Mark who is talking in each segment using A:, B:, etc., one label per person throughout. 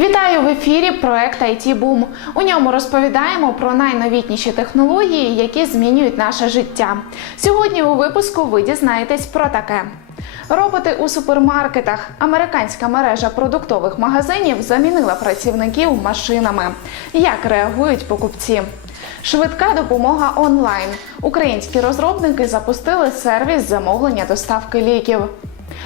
A: Вітаю в ефірі проект IT Boom. У ньому розповідаємо про найновітніші технології, які змінюють наше життя. Сьогодні у випуску ви дізнаєтесь про таке. Роботи у супермаркетах. Американська мережа продуктових магазинів замінила працівників машинами. Як реагують покупці? Швидка допомога онлайн. Українські розробники запустили сервіс замовлення доставки ліків.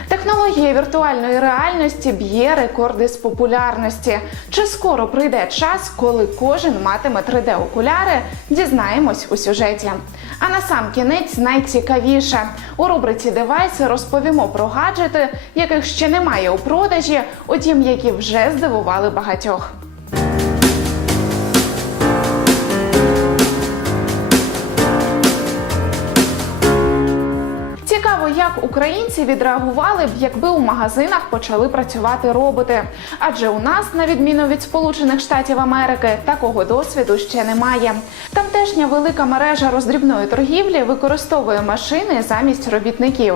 A: Технологія віртуальної реальності б'є рекорди з популярності. Чи скоро прийде час, коли кожен матиме 3D-окуляри? Дізнаємось у сюжеті. А на сам кінець найцікавіше у рубриці Девайси розповімо про гаджети, яких ще немає у продажі, утім, які вже здивували багатьох. Українці відреагували б, якби у магазинах почали працювати роботи. Адже у нас, на відміну від Сполучених Штатів Америки, такого досвіду ще немає. Тамтешня велика мережа роздрібної торгівлі використовує машини замість робітників.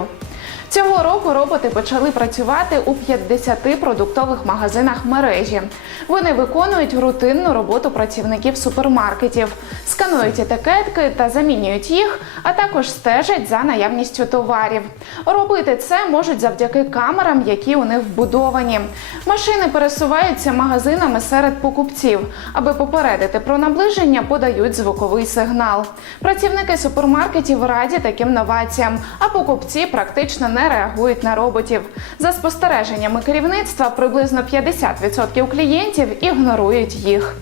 A: Цього року роботи почали працювати у 50 продуктових магазинах мережі. Вони виконують рутинну роботу працівників супермаркетів, сканують етикетки та замінюють їх, а також стежать за наявністю товарів. Робити це можуть завдяки камерам, які у них вбудовані. Машини пересуваються магазинами серед покупців. Аби попередити про наближення, подають звуковий сигнал. Працівники супермаркетів раді таким новаціям, а покупці практично не реагують на роботів. За спостереженнями керівництва, приблизно 50% клієнтів ігнорують їх.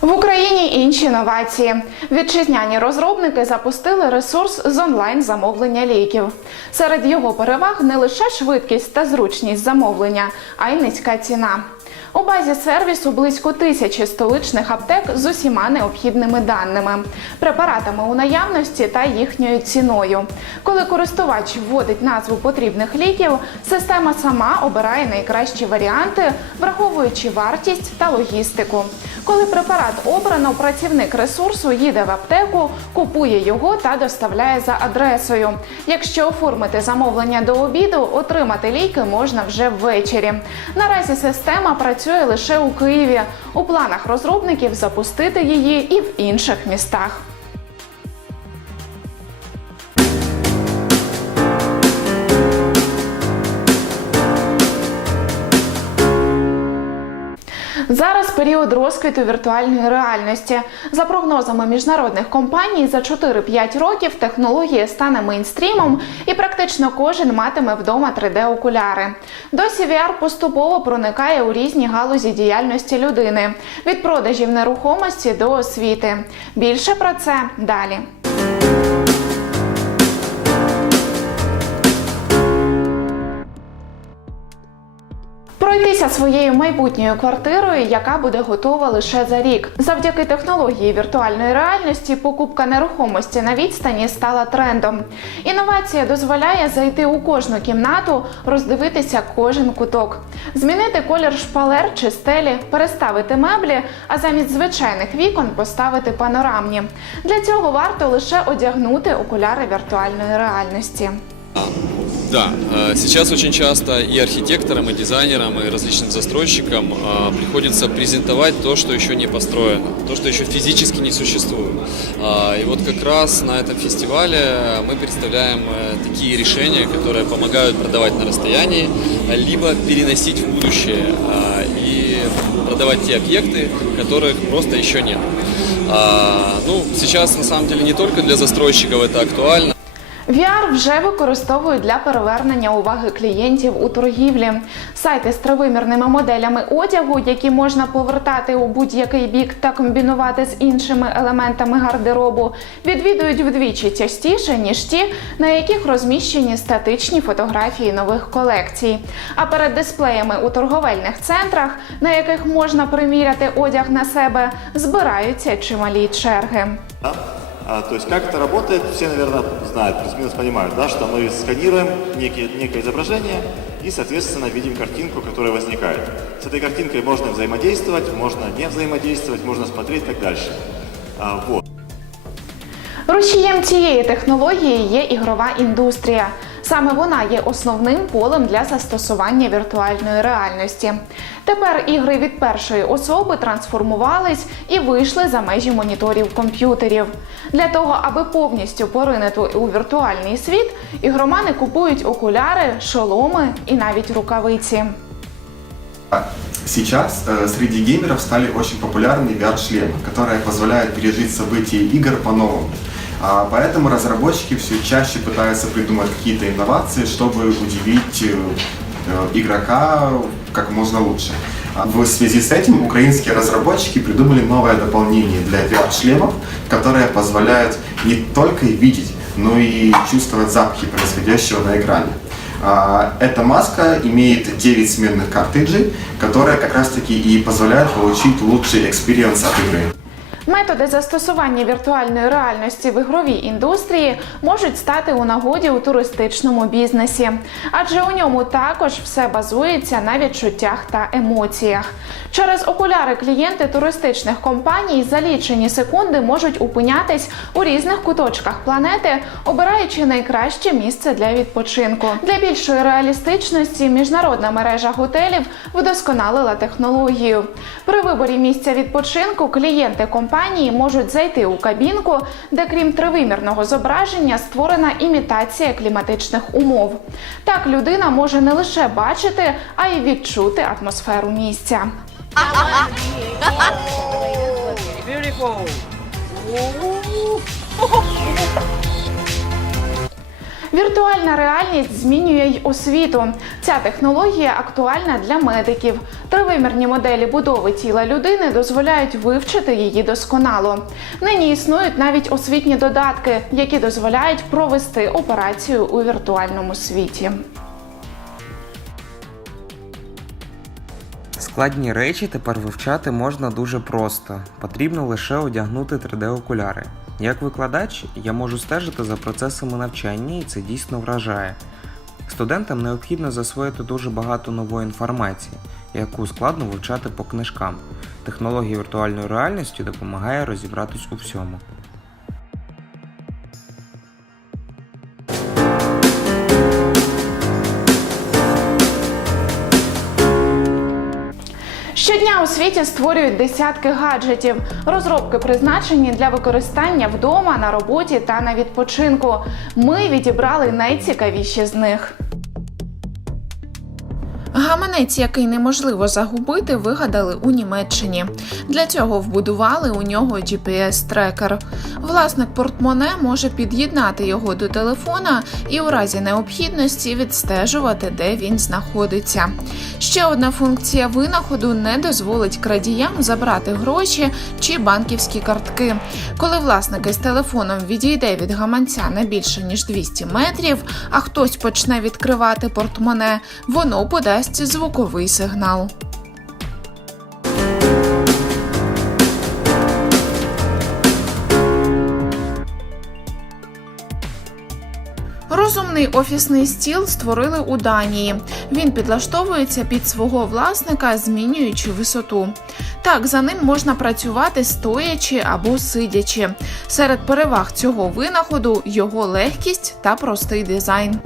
A: В Україні інші новації. Вітчизняні розробники запустили ресурс з онлайн замовлення ліків. Серед його переваг не лише швидкість та зручність замовлення, а й низька ціна. У базі сервісу близько тисячі столичних аптек з усіма необхідними даними, препаратами у наявності та їхньою ціною. Коли користувач вводить назву потрібних ліків, система сама обирає найкращі варіанти, враховуючи вартість та логістику. Коли препарат обрано, працівник ресурсу їде в аптеку, купує його та доставляє за адресою. Якщо оформити замовлення до обіду, отримати ліки можна вже ввечері. Наразі система працює лише у Києві. У планах розробників запустити її і в інших містах. Період розквіту віртуальної реальності. За прогнозами міжнародних компаній, за 4-5 років технологія стане мейнстрімом і практично кожен матиме вдома 3D-окуляри. Досі VR поступово проникає у різні галузі діяльності людини від продажів нерухомості до освіти. Більше про це далі. Пройтися своєю майбутньою квартирою, яка буде готова лише за рік. Завдяки технології віртуальної реальності покупка нерухомості на відстані стала трендом. Інновація дозволяє зайти у кожну кімнату, роздивитися кожен куток, змінити колір шпалер чи стелі, переставити меблі, а замість звичайних вікон поставити панорамні. Для цього варто лише одягнути окуляри віртуальної реальності.
B: Да, э, сейчас очень часто и архитекторам, и дизайнерам, и различным застройщикам э, приходится презентовать то, что еще не построено, то, что еще физически не существует. А, И вот как раз на этом фестивале мы представляем э, такие решения, которые помогают продавать на расстоянии, либо переносить в будущее и продавать те объекты, которых просто еще нет. Ну, сейчас на самом деле не только для застройщиков это актуально.
A: VR вже використовують для перевернення уваги клієнтів у торгівлі. Сайти з тривимірними моделями одягу, які можна повертати у будь-який бік та комбінувати з іншими елементами гардеробу, відвідують вдвічі частіше ніж ті, на яких розміщені статичні фотографії нових колекцій. А перед дисплеями у торговельних центрах, на яких можна приміряти одяг на себе, збираються чималі черги.
C: Да? А, то есть как это работает, все, наверное, знают, плюс-минус понимают, да, что мы сканируем некие, некое изображение и, соответственно, видим картинку, которая возникает. С этой картинкой можно взаимодействовать, можно не взаимодействовать, можно смотреть и так дальше. А, вот.
A: Рушієм цієї технології є ігрова індустрія. Саме вона є основним полем для застосування віртуальної реальності. Тепер ігри від першої особи трансформувались і вийшли за межі моніторів комп'ютерів. Для того, аби повністю поринути у віртуальний світ, ігромани купують окуляри, шоломи і навіть рукавиці.
D: Сейчас э, среди геймеров стали очень популярны VR-шлемы, которые позволяют пережить события игр по-новому. А, поэтому разработчики все чаще пытаются придумать какие-то инновации, чтобы удивить э, э, игрока как можно лучше. А В связи с этим украинские разработчики придумали новое дополнение для VR-шлемов, которое позволяет не только видеть, но и чувствовать запахи происходящего на экране. А, Эта маска имеет 9 сменных картриджей, которые как раз таки и позволяют получить лучший экспириенс от игры.
A: Методи застосування віртуальної реальності в ігровій індустрії можуть стати у нагоді у туристичному бізнесі, адже у ньому також все базується на відчуттях та емоціях. Через окуляри клієнти туристичних компаній за лічені секунди можуть опинятись у різних куточках планети, обираючи найкраще місце для відпочинку. Для більшої реалістичності міжнародна мережа готелів вдосконалила технологію. При виборі місця відпочинку клієнти компанії можуть зайти у кабінку, де крім тривимірного зображення створена імітація кліматичних умов. Так людина може не лише бачити, а й відчути атмосферу місця.
E: Beautiful.
A: Віртуальна реальність змінює й освіту. Ця технологія актуальна для медиків. Тривимірні моделі будови тіла людини дозволяють вивчити її досконало. Нині існують навіть освітні додатки, які дозволяють провести операцію у віртуальному світі.
F: Складні речі тепер вивчати можна дуже просто. Потрібно лише одягнути 3D-окуляри. Як викладач, я можу стежити за процесами навчання, і це дійсно вражає. Студентам необхідно засвоїти дуже багато нової інформації, яку складно вивчати по книжкам. Технологія віртуальної реальності допомагає розібратись у всьому.
A: Світі створюють десятки гаджетів. Розробки призначені для використання вдома, на роботі та на відпочинку. Ми відібрали найцікавіші з них. Гаманець, який неможливо загубити, вигадали у Німеччині. Для цього вбудували у нього GPS-трекер. Власник портмоне може під'єднати його до телефона і у разі необхідності відстежувати, де він знаходиться. Ще одна функція винаходу не дозволить крадіям забрати гроші чи банківські картки. Коли власник із телефоном відійде від гаманця на більше ніж 200 метрів, а хтось почне відкривати портмоне, воно подасть звуковий сигнал. Розумний офісний стіл створили у Данії. Він підлаштовується під свого власника, змінюючи висоту. Так, за ним можна працювати стоячи або сидячи. Серед переваг цього винаходу його легкість та простий дизайн.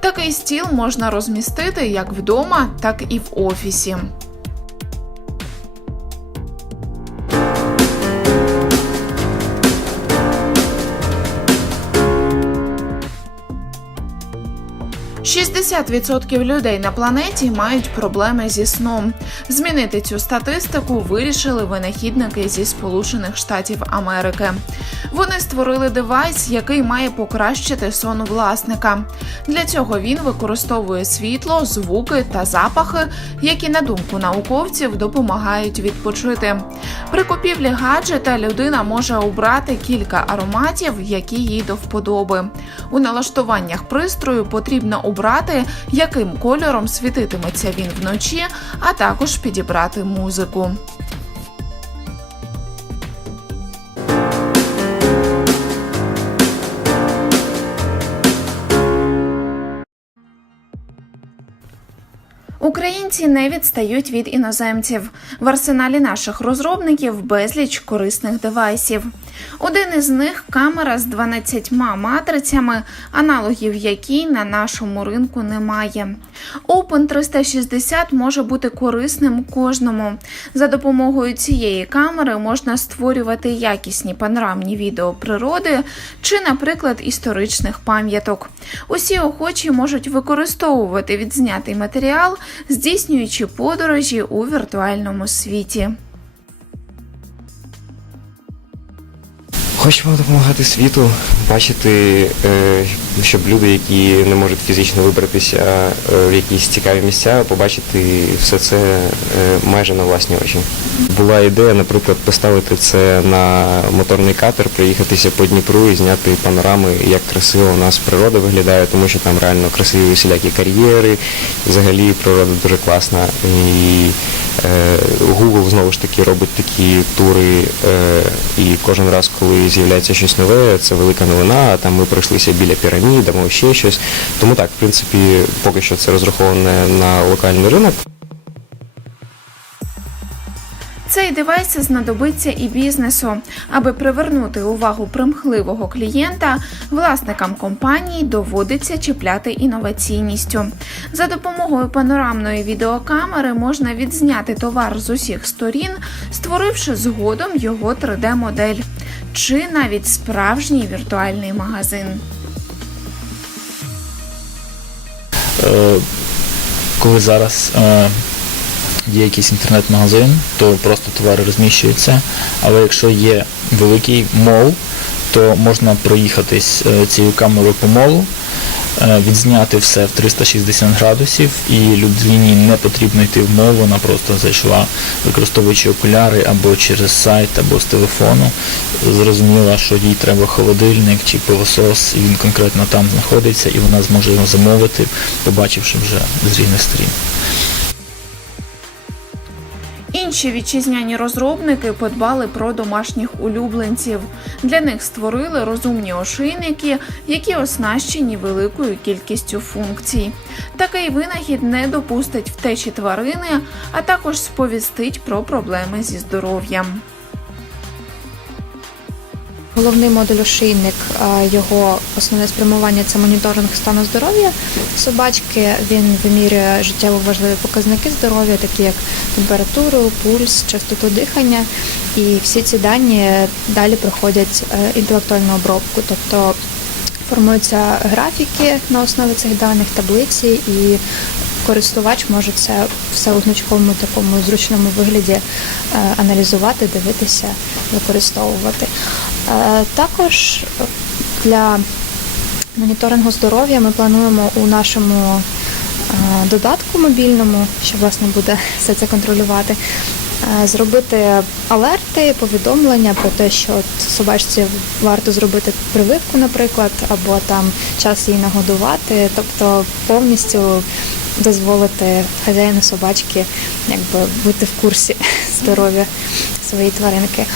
A: Такий стіл можна розмістити як вдома, так і в офісі. – 60% людей на планеті мають проблеми зі сном. Змінити цю статистику вирішили винахідники зі Сполучених Штатів Америки. Вони створили девайс, який має покращити сон власника. Для цього він використовує світло, звуки та запахи, які, на думку науковців, допомагають відпочити. При купівлі гаджета людина може обрати кілька ароматів, які їй до вподоби. У налаштуваннях пристрою потрібно обрати, яким кольором світитиметься він вночі, а також підібрати музику. Українці не відстають від іноземців. В арсеналі наших розробників безліч корисних девайсів. Один із них камера з 12 матрицями, аналогів якій на нашому ринку немає. Open 360 може бути корисним кожному. За допомогою цієї камери можна створювати якісні панорамні відео природи чи, наприклад, історичних пам'яток. Усі охочі можуть використовувати відзнятий матеріал, здійснюючи подорожі у віртуальному світі.
G: Хочемо допомагати світу, бачити, е, щоб люди, які не можуть фізично вибратися е, в якісь цікаві місця, побачити все це е, майже на власні очі. Була ідея, наприклад, поставити це на моторний катер, проїхатися по Дніпру і зняти панорами, як красиво у нас природа виглядає, тому що там реально красиві всілякі кар'єри, взагалі природа дуже класна. І Google знову ж таки робить такі тури, і кожен раз, коли з'являється щось нове, це велика новина, а там ми пройшлися біля пірамід, або ще щось. Тому так, в принципі, поки що це розраховане на локальний ринок.
A: Цей девайс знадобиться і бізнесу, аби привернути увагу примхливого клієнта. Власникам компанії доводиться чіпляти інноваційністю. За допомогою панорамної відеокамери можна відзняти товар з усіх сторін, створивши згодом його 3D-модель чи навіть справжній віртуальний магазин.
H: Е, коли зараз е, є якийсь інтернет-магазин, то просто товари розміщуються. Але якщо є великий мол, то можна проїхатись е, цією камерою по молу, відзняти все в 360 градусів, і людині не потрібно йти в мову, вона просто зайшла, використовуючи окуляри або через сайт, або з телефону. Зрозуміла, що їй треба холодильник чи пилосос, і він конкретно там знаходиться, і вона зможе його замовити, побачивши вже з різних сторін.
A: Інші вітчизняні розробники подбали про домашніх улюбленців. Для них створили розумні ошейники, які оснащені великою кількістю функцій. Такий винахід не допустить втечі тварини, а також сповістить про проблеми зі здоров'ям.
I: Головний модуль ошийник, його основне спрямування це моніторинг стану здоров'я собачки. Він вимірює життєво важливі показники здоров'я, такі як температуру, пульс, частоту дихання. І всі ці дані далі проходять е, інтелектуальну обробку, тобто формуються графіки на основі цих даних, таблиці і користувач може це все у значковому такому зручному вигляді е, аналізувати, дивитися, використовувати. Е, Також для моніторингу здоров'я ми плануємо у нашому е, додатку мобільному, що власне буде все це контролювати. е, Зробити алерти, повідомлення про те, що от собачці варто зробити прививку, наприклад, або там час її нагодувати, тобто повністю дозволити хазяїну собачки якби бути в курсі здоров'я своєї тваринки.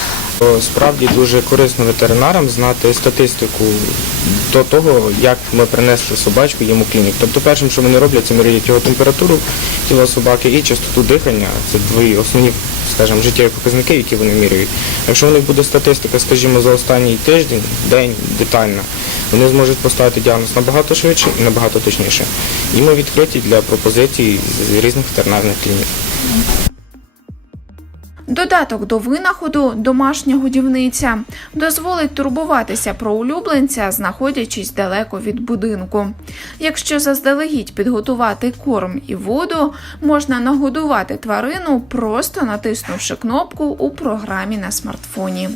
F: Справді дуже корисно ветеринарам знати статистику до того, як ми принесли собачку йому в клінік. Тобто першим, що вони роблять, це міряють його температуру тіла собаки і частоту дихання. Це дві основні, скажімо, життєві показники, які вони міряють. Якщо у них буде статистика, скажімо, за останній тиждень, день детальна, вони зможуть поставити діагноз набагато швидше і набагато точніше. І ми відкриті для пропозицій з різних ветеринарних клінік.
A: Додаток до винаходу домашня годівниця дозволить турбуватися про улюбленця, знаходячись далеко від будинку. Якщо заздалегідь підготувати корм і воду, можна нагодувати тварину, просто натиснувши кнопку у програмі на смартфоні.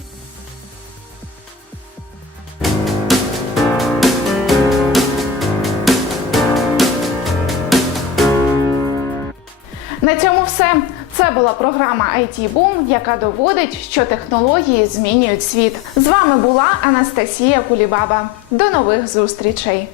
A: На цьому все. Це була програма IT Boom, яка доводить, що технології змінюють світ. З вами була Анастасія Кулібаба. До нових зустрічей!